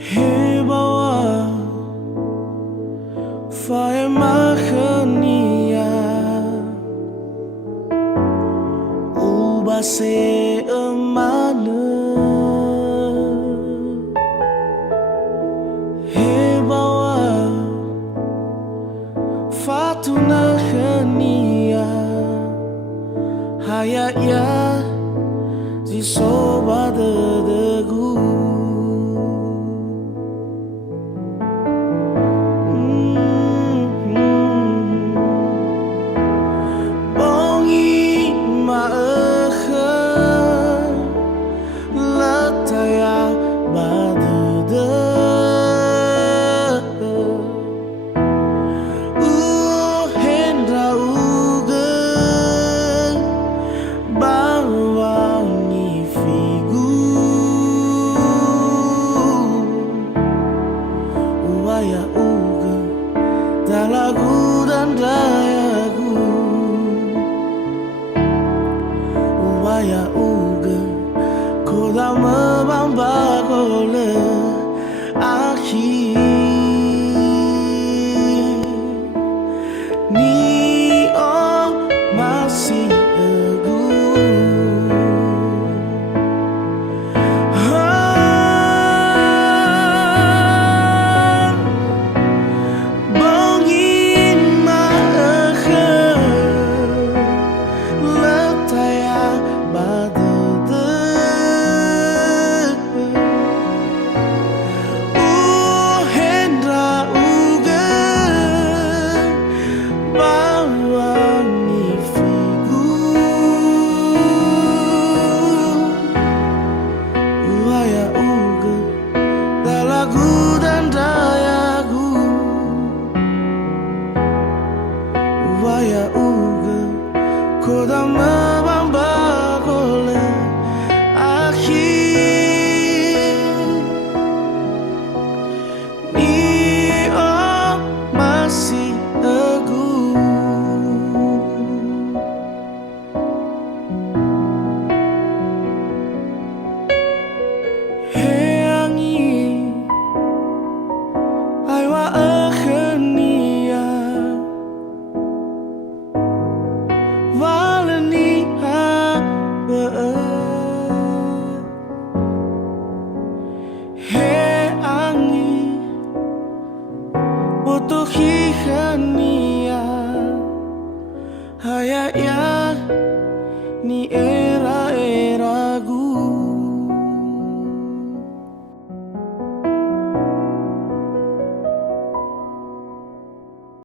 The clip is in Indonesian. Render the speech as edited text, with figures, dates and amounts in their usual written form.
Hei bawa Fai mahania Uba se emana Hei bawa Fatuna hania Hayat ya Di soba degu Lagu dan dayaku Waya uga Koda mebamba kole Akhir Ni oh masih egu Waya uga Koda mebamba kole Akhir Ni oh masih egu Hei angin Aiwa akhenia Hei angin Butuh hihan